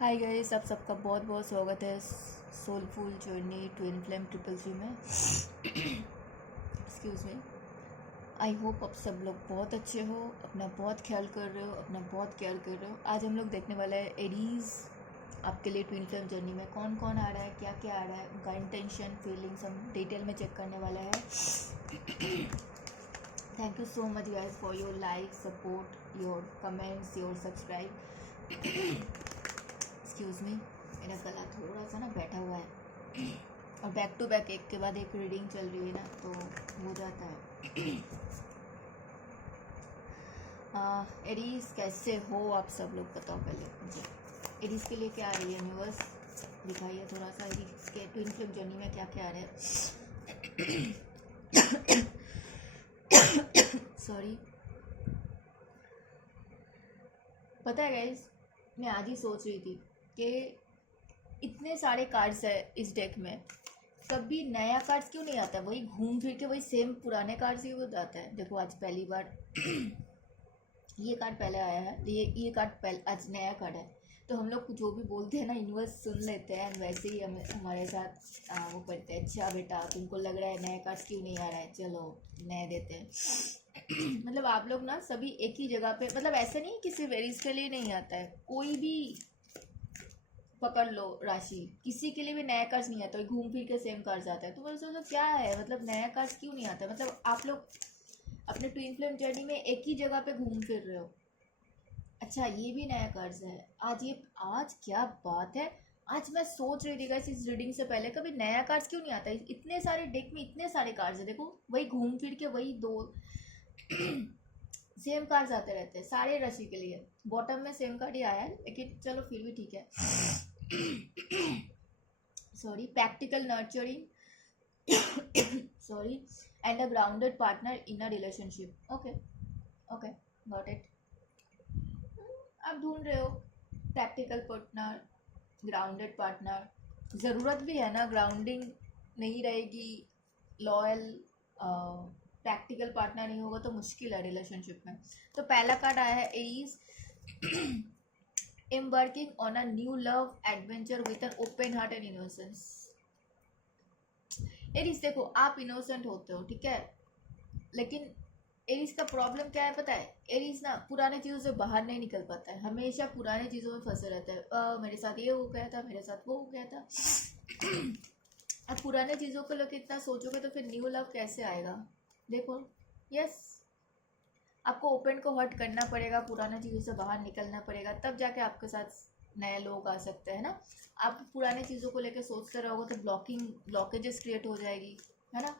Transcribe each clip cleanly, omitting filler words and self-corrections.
Hi guys, आप सबका बहुत बहुत स्वागत है soulful journey twin flame triple three में। Excuse me. आई होप आप सब लोग बहुत अच्छे हो, अपना बहुत ख्याल कर रहे हो, अपना बहुत केयर कर रहे हो। आज हम लोग देखने वाला है एरीज आपके लिए ट्विन फ्लेम जर्नी में कौन कौन आ रहा है, क्या क्या आ रहा है, उनका इंटेंशन फीलिंग्स हम डिटेल में चेक करने वाला है। Thank you so much guys for your like support, your comments, your subscribe. Excuse me, मेरा गला थोड़ा सा ना बैठा हुआ है और बैक टू बैक एक के बाद एक रीडिंग चल रही है ना, तो हो जाता है। एरीज कैसे हो आप सब लोग, बताओ पहले मुझे। एरीज के लिए क्या आ रही है यूनिवर्स, दिखाइए थोड़ा सा। एरीज के ट्विन फ्लेम जर्नी में क्या क्या आ रहा है। सॉरी। पता है गाइज, मैं आज ही सोच रही थी कि इतने सारे कार्ड्स है इस डेक में, कभी नया कार्ड्स क्यों नहीं आता। वही घूम फिर के वही सेम पुराने कार्ड्स ही हो जाता है। देखो आज पहली बार ये कार्ड पहले आया है, ये कार्ड पहले, आज नया कार्ड है। तो हम लोग जो भी बोलते हैं ना, यूनिवर्स सुन लेते हैं, वैसे ही हमारे साथ वो करते हैं। अच्छा बेटा, तुमको लग रहा है नया कार्ड्स क्यों नहीं आ रहा है, चलो नए देते हैं। मतलब आप लोग ना सभी एक ही जगह पे, मतलब ऐसा नहीं कि सिर्फ एरीज के लिए नहीं आता है, कोई भी पकड़ लो राशि, किसी के लिए भी नया कर्ज नहीं आता, घूम फिर के सेम कर्ज आता है। तो मैं सोचा क्या है, मतलब नया कर्ज क्यों नहीं आता। मतलब आप लोग अपने ट्विन फ्लेम जर्नी में एक ही जगह पे घूम फिर रहे हो। अच्छा ये भी नया कर्ज है आज। ये आज क्या बात है। आज मैं सोच रही थी गाइस इस रीडिंग से पहले, कभी नया कार्ड क्यों नहीं आता। इतने सारे डेक में इतने सारे कार्ड्स है, देखो वही घूम फिर के वही दो सेम कार्ड्स आते रहते हैं सारे राशि के लिए। बॉटम में सेम कार्ड ही आया है, लेकिन चलो फिर भी ठीक है। sorry, practical nurturing sorry, and a grounded partner in a relationship. Okay, okay, got it. आप ढूंढ रहे हो प्रैक्टिकल पार्टनर, ग्राउंडेड पार्टनर। ज़रूरत भी है ना, ग्राउंडिंग नहीं रहेगी, लॉयल प्रैक्टिकल पार्टनर नहीं होगा तो मुश्किल है रिलेशनशिप में। तो पहला कार्ड आया है Aries, embarking on a new love adventure with an open heart and innocence. Aries देखो, आप इनोसेंट होते हो, ठीक है, लेकिन एरीज का प्रॉब्लम क्या है पता है। एरीज ना पुराने चीज़ों से बाहर नहीं निकल पाता है, हमेशा पुराने चीज़ों में फंसे रहता है। मेरे साथ ये हो गया था, मेरे साथ वो हो गया था। अब पुराने चीज़ों को लेकर इतना सोचोगे तो फिर न्यू लव कैसे आएगा। देखो यस, आपको ओपन को हर्ट करना पड़ेगा, पुरानी चीज़ों से बाहर निकलना पड़ेगा, तब जाके आपके साथ नए लोग आ सकते हैं ना। आप पुरानी चीज़ों को लेकर सोचते रहोगे तो ब्लॉकेजेस क्रिएट हो जाएगी, है ना।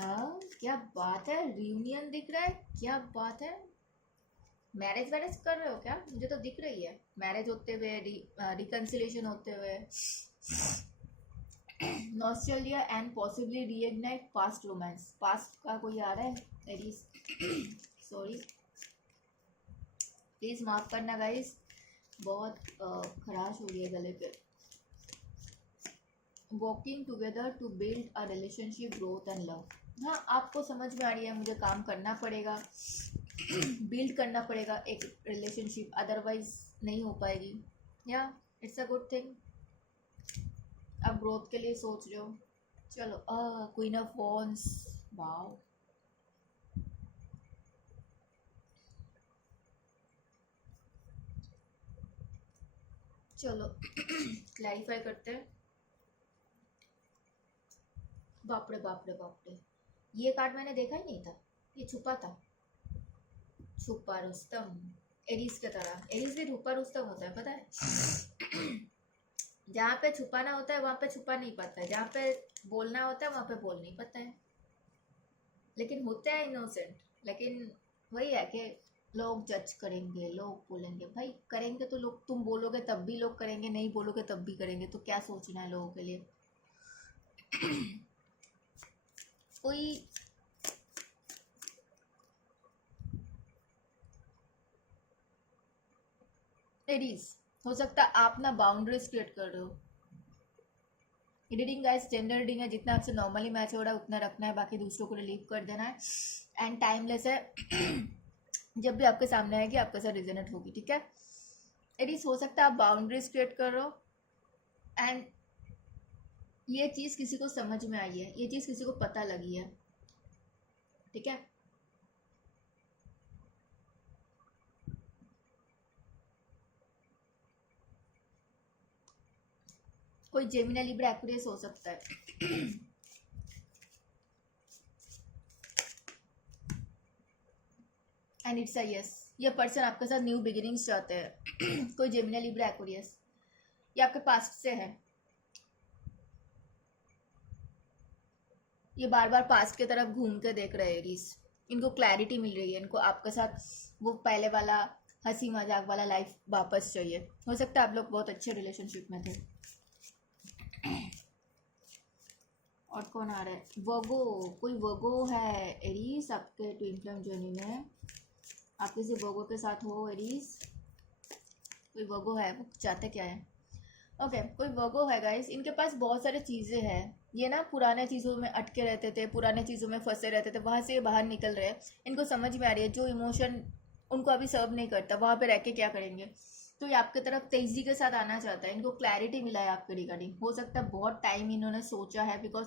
क्या बात है, रियूनियन दिख रहा है, क्या बात है। मैरिज वैरिज कर रहे हो क्या, मुझे तो दिख रही है मैरिज होते हुए, रिकन्सिलेशन होते हुए, nostalgia and possibly reignite past romance. Past का कोई आ रहा है एरीज, सॉरी प्लीज माफ करना गाइस, बहुत खराश हो गई है गले पे। Walking together to build a relationship growth and love. हाँ आपको समझ में आ रही है, मुझे काम करना पड़ेगा, बिल्ड करना पड़ेगा एक रिलेशनशिप, अदरवाइज नहीं हो पाएगी। या इट्स अ गुड थिंग, आप ग्रोथ के लिए सोच रहे हो। चलो क्वीन ऑफ वॉन्ड्स, वाओ। चलो क्लैरिफाई करते हैं। बाप रे बाप रे बाप रे, ये कार्ड मैंने देखा ही नहीं था, ये छुपा था। छुपा रुस्तम, एरीज की तरह। एरीज भी छुपा रुस्तम होता है पता है। जहाँ पे छुपाना होता है वहाँ पे छुपा नहीं पाता है, जहाँ पे बोलना होता है वहाँ पे बोल नहीं पाता है, लेकिन होते हैं इनोसेंट। लेकिन वही है कि लोग जज करेंगे, लोग बोलेंगे, भाई करेंगे तो लोग, तुम बोलोगे तब भी लोग करेंगे, नहीं बोलोगे तब भी करेंगे, तो क्या सोचना है लोगों के लिए। कोई एरीज हो सकता है आप ना बाउंड्रीज क्रिएट कर रहे हो। रीडिंग गाइस जेंडर रीडिंग है, जितना आपसे नॉर्मली मैच हो रहा है उतना रखना है, बाकी दूसरों को रिलीव कर देना है। एंड टाइमलेस है। जब भी आपके सामने आएगी आपके साथ रिजोनेट होगी, ठीक है। एरीज हो सकता है आप बाउंड्रीज क्रिएट कर रहे हो, एंड ये चीज़ किसी को समझ में आई है, ये चीज़ किसी को पता लगी है, ठीक है। कोई जेमिनी लिब्रा एक्वेरियस हो सकता है। एंड इट्स अ यस, ये पर्सन आपके साथ न्यू बिगिनिंग्स चाहते हैं। कोई जेमिनी लिब्रा एक्वेरियस, ये आपके पास्ट से है, ये बार बार पास्ट की तरफ घूम के देख रहे हैं एरीज। इनको क्लैरिटी मिल रही है, इनको आपके साथ वो पहले वाला हंसी मजाक वाला लाइफ वापस चाहिए। हो सकता है आप लोग बहुत अच्छे रिलेशनशिप में थे। और कौन आ रहा है? वर्गो, कोई वर्गो है एरीज आपके ट्विन फ्लेम जर्नी में, आप किसी वर्गो के साथ हो एरीज, कोई वर्गो है, वो चाहते क्या है? ओके कोई वर्गो है गाइस, इनके पास बहुत सारी चीज़ें हैं, ये ना पुराने चीज़ों में अटके रहते थे, पुराने चीज़ों में फंसे रहते थे, वहाँ से ये बाहर निकल रहे हैं। इनको समझ में आ रही है जो इमोशन उनको अभी सर्व नहीं करता, वहाँ पे रह के क्या करेंगे, तो ये आपकी तरफ तेज़ी के साथ आना चाहता है। इनको क्लैरिटी मिला है आपके रिगार्डिंग। हो सकता है बहुत टाइम इन्होंने सोचा है, बिकॉज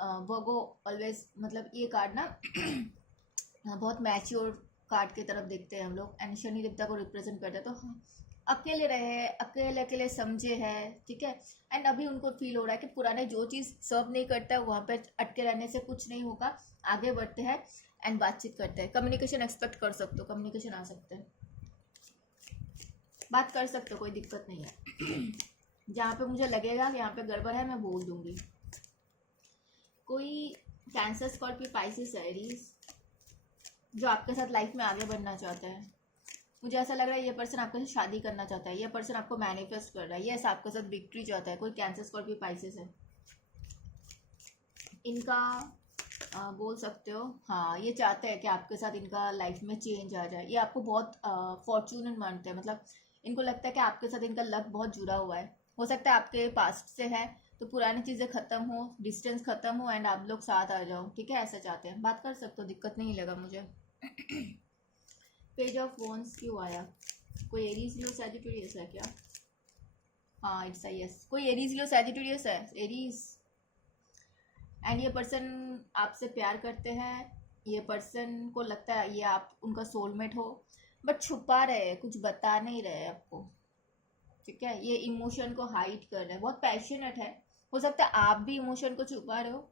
वर्गो ऑलवेज, मतलब ये कार्ड ना बहुत मैच्योर कार्ड की तरफ देखते हैं हम लोग, एंड शनि देवता को रिप्रेजेंट करते हैं। तो अकेले रहे, अकेले अकेले समझे हैं, ठीक है। एंड अभी उनको फील हो रहा है कि पुराने जो चीज़ सर्व नहीं करता है वहाँ पे अटके रहने से कुछ नहीं होगा, आगे बढ़ते हैं एंड बातचीत करते हैं। कम्युनिकेशन एक्सपेक्ट कर सकते हो, कम्युनिकेशन आ सकते हैं, बात कर सकते हो, कोई दिक्कत नहीं है। जहाँ पे मुझे लगेगा कि यहाँ पे गड़बड़ है मैं बोल दूंगी। कोई कैंसर, स्कॉर्पियो, पाइसेस, एरीज जो आपके साथ लाइफ में आगे बढ़ना चाहता है। मुझे ऐसा लग रहा है ये पर्सन आपके साथ शादी करना चाहता है, ये पर्सन आपको मैनिफेस्ट कर रहा है, ये आपके साथ विक्ट्री चाहता है। कोई कैंसर, स्कॉर्पियो, पाइसेस है, इनका बोल सकते हो, हाँ ये चाहते हैं कि आपके साथ इनका लाइफ में चेंज आ जाए। ये आपको बहुत फॉर्चूनेट मानते हैं, मतलब इनको लगता है कि आपके साथ इनका लक बहुत जुड़ा हुआ है। हो सकता है आपके पास्ट से है, तो पुरानी चीज़ें ख़त्म हो, डिस्टेंस ख़त्म हो, एंड आप लोग साथ आ जाओ, ठीक है। ऐसा चाहते हैं, बात कर सकते हो, दिक्कत नहीं लगा मुझे। पेज ऑफ वॉन्स क्यों आया? कोई एरीज लियो सैजिटेरियस है क्या? हाँ इट्स यस, कोई एरीज लियो सैजिटेरियस है, एरीज। एंड ये पर्सन आपसे प्यार करते हैं, ये पर्सन को लगता है ये आप उनका सोलमेट हो, बट छुपा रहे हैं, कुछ बता नहीं रहे आपको, ठीक है। ये इमोशन को हाइड कर रहे हैं, बहुत पैशनेट है। हो सकता है आप भी इमोशन को छुपा रहे हो,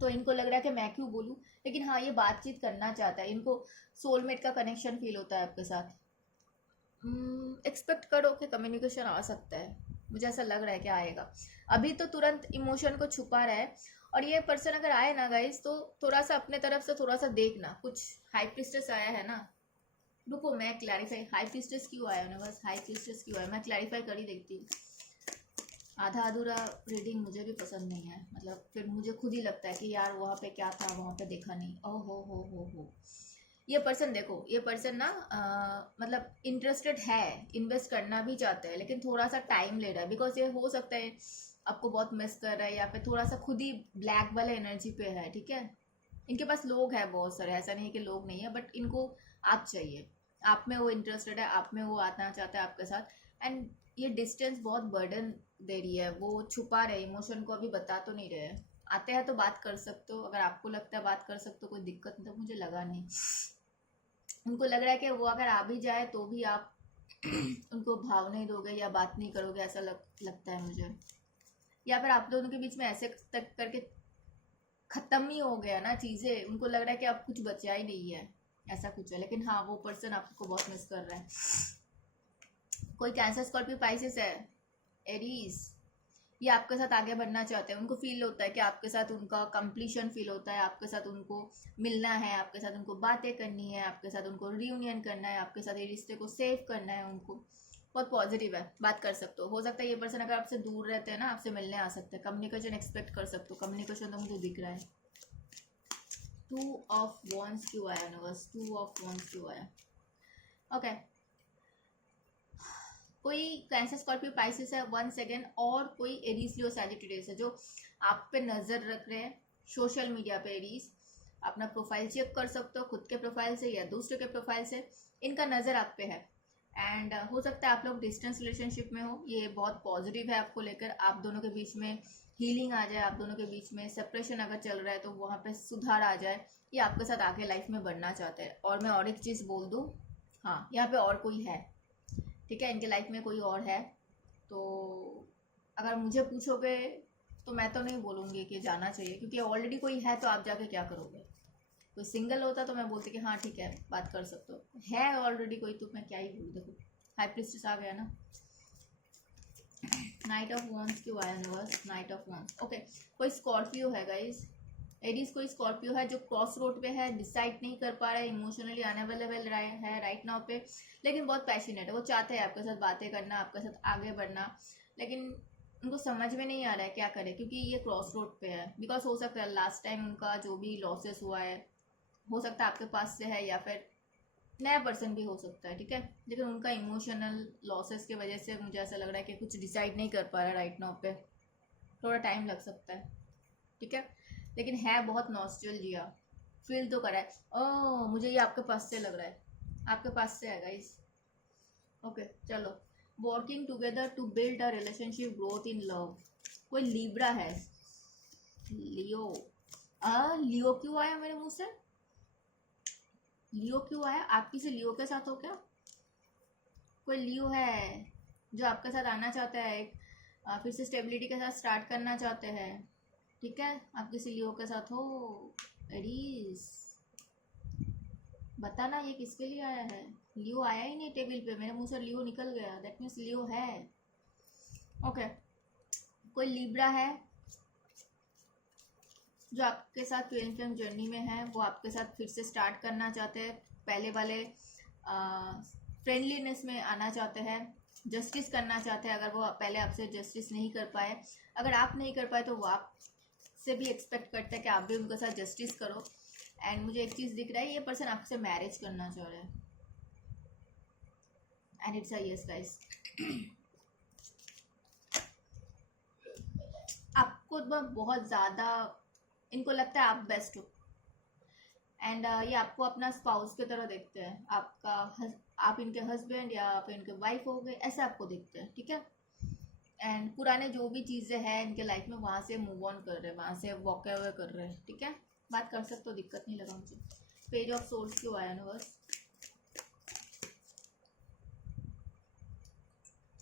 तो इनको लग रहा है कि मैं क्यों बोलूँ, लेकिन हाँ ये बातचीत करना चाहता है, इनको सोलमेट का कनेक्शन फील होता है आपके साथ। एक्सपेक्ट करो कि कम्युनिकेशन आ सकता है, मुझे ऐसा लग रहा है कि आएगा। अभी तो तुरंत इमोशन को छुपा रहा है, और ये पर्सन अगर आए ना गाइस, तो थोड़ा सा अपने तरफ से थोड़ा सा देखना। कुछ हाई प्रिस्टेस आया है ना, रुको मैं क्लैरिफाई, हाई प्रिस्टेस क्यों आया ना, बस हाई प्रिस्टेस क्यों आया मैं क्लैरिफाई कर ही देखती हूँ। आधा अधूरा रीडिंग मुझे भी पसंद नहीं है, मतलब फिर मुझे खुद ही लगता है कि यार वहाँ पे क्या था, वहाँ पे देखा नहीं। ओह हो। ये पर्सन देखो, ये पर्सन ना मतलब इंटरेस्टेड है, इन्वेस्ट करना भी चाहता है, लेकिन थोड़ा सा टाइम ले रहा है, बिकॉज ये हो सकता है आपको बहुत मिस कर रहा है, या फिर थोड़ा सा खुद ही ब्लैक वाले एनर्जी पे है, ठीक है। इनके पास लोग हैं बहुत सारे, ऐसा नहीं है कि लोग नहीं है, बट इनको आप चाहिए, आप में वो इंटरेस्टेड है, आप में वो आना चाहता है आपके साथ। एंड ये डिस्टेंस बहुत बर्डन दे रही है, वो छुपा रहे इमोशन को, अभी बता तो नहीं रहे। आते हैं तो बात कर सकते हो, अगर आपको लगता है बात कर सकते हो, कोई दिक्कत नहीं, तो मुझे लगा नहीं। उनको लग रहा है कि वो अगर आ भी जाए तो भी आप उनको भाव नहीं दोगे या बात नहीं करोगे, ऐसा लगता है मुझे। या फिर आप दोनों के बीच में ऐसे तक करके खत्म ही हो गया ना चीज़ें, उनको लग रहा है कि अब कुछ बचा ही नहीं है, ऐसा कुछ है। लेकिन हाँ वो पर्सन आपको बहुत मिस कर रहा है। कोई कैंसर, स्कॉर्पियो, पाइसेस है, एरीज, ये आपके साथ आगे बढ़ना चाहते हैं। उनको फील होता है कि आपके साथ उनका कंप्लीशन फील होता है, आपके साथ उनको मिलना है, आपके साथ उनको बातें करनी है, आपके साथ उनको रियूनियन करना है, आपके साथ ये रिश्ते को सेव करना है। उनको बहुत पॉजिटिव है, बात कर सकते हो सकता है ये पर्सन अगर आपसे दूर रहते हैं ना, आपसे मिलने आ सकते हैं, कम्युनिकेशन एक्सपेक्ट कर सकते हो। कम्युनिकेशन तो मुझे दिख रहा है। 2 ऑफ वॉन्ड्स क्यों आया ना, बस 2 ऑफ वॉन्ड्स क्यों आया? ओके कोई कैंसर, स्कॉर्पियो, पाइसेस है 1 सेकेंड, और कोई एरीज, लियो, सैजिटेरियस है जो आप पे नज़र रख रहे हैं सोशल मीडिया पे। एरीज अपना प्रोफाइल चेक कर सकते हो, खुद के प्रोफाइल से या दूसरे के प्रोफाइल से, इनका नज़र आप पे है। एंड हो सकता है आप लोग डिस्टेंस रिलेशनशिप में हो, ये बहुत पॉजिटिव है आपको लेकर, आप दोनों के बीच में हीलिंग आ जाए, आप दोनों के बीच में सेपरेशन अगर चल रहा है तो वहाँ पे सुधार आ जाए, ये आपके साथ आगे लाइफ में बढ़ना चाहते हैं। और मैं और एक चीज़ बोल दूँ, हाँ यहाँ पे और कोई है, ठीक है, इनके लाइफ में कोई और है। तो अगर मुझे पूछोगे तो मैं तो नहीं बोलूँगी कि जाना चाहिए, क्योंकि ऑलरेडी कोई है तो आप जाके क्या करोगे। कोई सिंगल होता तो मैं बोलती कि हाँ ठीक है बात कर सकते हो, है ऑलरेडी कोई तो मैं क्या ही बोलूँ। देखो हाई प्रिस्टेस आ गया ना, नाइट ऑफ वॉन्स क्यों आया universe, night of wands. Okay, कोई स्कॉर्पियो है गाइस, एडीज कोई स्कॉर्पियो है जो क्रॉस रोड पे है, डिसाइड नहीं कर पा रहा है, इमोशनली अनअवेलेबल है राइट नाउ पे, लेकिन बहुत पैशनेट है, वो चाहते हैं आपके साथ बातें करना, आपके साथ आगे बढ़ना, लेकिन उनको समझ में नहीं आ रहा है क्या करे, क्योंकि ये क्रॉस रोड पे है। बिकॉज हो सकता है लास्ट टाइम उनका जो भी लॉसेस हुआ है, हो सकता है आपके पास से है या फिर नया पर्सन भी हो सकता है, ठीक है, लेकिन उनका इमोशनल लॉसेस की वजह से मुझे ऐसा लग रहा है कि कुछ डिसाइड नहीं कर पा रहा है राइट नाउ पे, थोड़ा टाइम लग सकता है, ठीक है, लेकिन है बहुत नॉस्टैल्जिया, फील तो करा है। ओह मुझे ये आपके पास से लग रहा है, आपके पास से है गाइस। ओके चलो, working together to build a relationship growth in love, कोई लिब्रा है, लियो, लियो क्यों आया मेरे मुंह से, लियो क्यों आया, आप किसी लियो के साथ हो क्या, कोई लियो है जो आपके साथ आना चाहता है, एक फिर से स्टेबिलिटी के साथ स्टार्ट करना चाहते हैं, ठीक है, आप किसी लियो के साथ हो। एडीज बताना ये किसके लिए आया है, लियो आया ही नहीं टेबल पे, मेरे मुंह से लियो निकल गया, दैट मीन्स लियो है। ओके, कोई लिब्रा है जो आपके साथ ट्विन फ्लेम जर्नी में है, वो आपके साथ फिर से स्टार्ट करना चाहते हैं, पहले वाले फ्रेंडलीनेस में आना चाहते हैं, जस्टिस करना चाहते हैं, अगर वो पहले आपसे जस्टिस नहीं कर पाए, अगर आप नहीं कर पाए तो वो आपसे भी एक्सपेक्ट करते हैं कि आप भी उनके साथ जस्टिस करो। एंड मुझे एक चीज़ दिख रहा है, ये पर्सन आपसे मैरिज करना चाह रहा है, and it's a yes guys. आपको बहुत ज़्यादा इनको लगता है आप बेस्ट हो, एंड ये आपको अपना स्पाउस की तरह देखते हैं, आप इनके हस्बैंड या आप इनके वाइफ हो गए, ऐसे आपको देखते हैं, ठीक है, एंड पुराने जो भी चीज़ें हैं इनके लाइफ में वहाँ से मूव ऑन कर रहे हैं, वहाँ से वॉक अवे कर रहे हैं, ठीक है, बात कर सकते हो, दिक्कत नहीं लगा मुझे। पेज ऑफ सोल्स क्यों आया ना बस,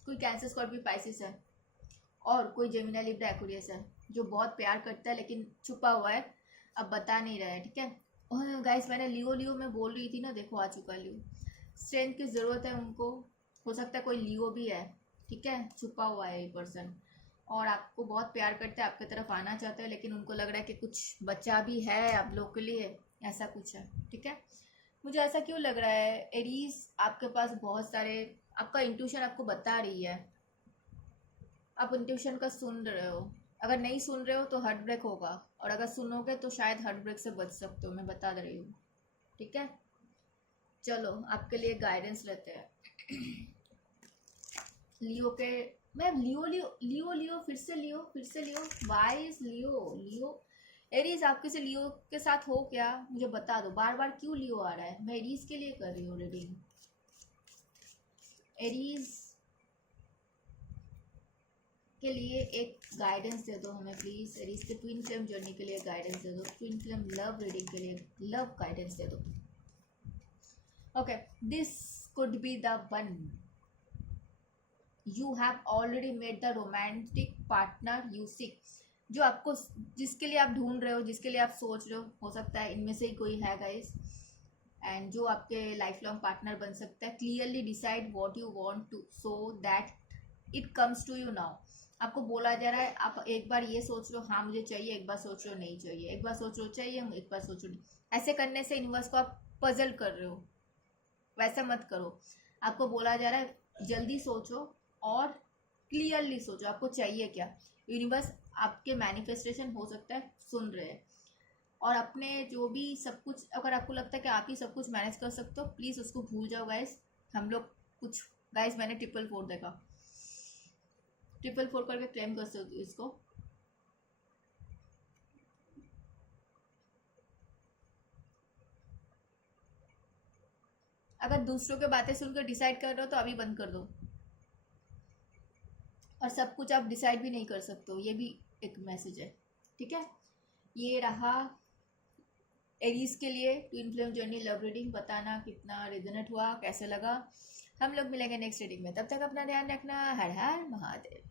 कोई कैंसर स्कॉर्पियो पाइसिस है, और कोई जेमिनी लिब्रा एक्वेरियस है जो बहुत प्यार करता है लेकिन छुपा हुआ है, अब बता नहीं रहा है, ठीक है। गाइस मैंने लियो लियो में बोल रही थी ना, देखो आ चुका लियो, स्ट्रेंथ की ज़रूरत है उनको, हो सकता है कोई लियो भी है, ठीक है, छुपा हुआ है ये पर्सन, और आपको बहुत प्यार करते हैं, आपकी तरफ आना चाहते हैं, लेकिन उनको लग रहा है कि कुछ बचा भी है आप लोग के लिए, ऐसा कुछ है, ठीक है। मुझे ऐसा क्यों लग रहा है एरीज, आपके पास बहुत सारे, आपका इंट्यूशन आपको बता रही है, आप इंट्यूशन का सुन रहे हो, अगर नहीं सुन रहे हो तो हार्ट ब्रेक होगा, और अगर सुनोगे तो शायद हार्ट ब्रेक से बच सकते हो, मैं बता दे रही हूँ, ठीक है। चलो आपके लिए गाइडेंस लेते हैं लियो के, मैं लियो लियो लियो लियो फिर से लियो, वाइज लियो लियो, एरीज आपके से लियो के साथ हो क्या मुझे बता दो, बार बार क्यों लियो आ रहा है, मैं एरीज के लिए कर रही हूँ रीडिंग, एरीज के लिए एक गाइडेंस दे दो हमें प्लीज, एरीज के ट्विन फ्लेम जर्नी के लिए गाइडेंस दे दो, ट्विन फ्लेम लव रीडिंग के लिए लव गाइडेंस दे दो। Okay, this could be the one, you have already made the romantic partner you seek, जो आपको, जिसके लिए आप ढूंढ रहे हो, जिसके लिए आप सोच रहे हो सकता है इनमें से ही कोई है गाइस, एंड जो आपके लाइफ लॉन्ग पार्टनर बन सकता है। Clearly decide what you want to so that it comes to you now, आपको बोला जा रहा है, आप एक बार ये सोच रहे हो हाँ मुझे चाहिए, एक बार सोच रहे हो नहीं चाहिए, एक बार सोच रहे हो चाहिए, एक बार सोच रहे हो नहीं, ऐसे करने से यूनिवर्स को आप पजल कर रहे हो, वैसा मत करो, आपको बोला जा रहा है जल्दी सोचो और क्लियरली सोचो आपको चाहिए क्या, यूनिवर्स आपके मैनिफेस्टेशन हो सकता है सुन रहे हैं, और अपने जो भी सब कुछ, अगर आपको लगता है कि आप ही सब कुछ मैनेज कर सकते हो प्लीज़ उसको भूल जाओ गाइस, हम लोग कुछ, गाइस मैंने 444 देखा, 444 करके क्लेम कर सकते हो इसको, अगर दूसरों के बातें सुनकर डिसाइड कर रहे हो तो अभी बंद कर दो। और सब कुछ आप डिसाइड भी नहीं कर सकते हो, ये भी एक मैसेज है। ठीक है, ये रहा एरीज के लिए twin flame journey love reading. बताना कितना रेजोनेट हुआ, कैसे लगा। हम लोग मिलेंगे नेक्स्ट रीडिंग में, तब तक अपना ध्यान रखना। हर हर महादेव।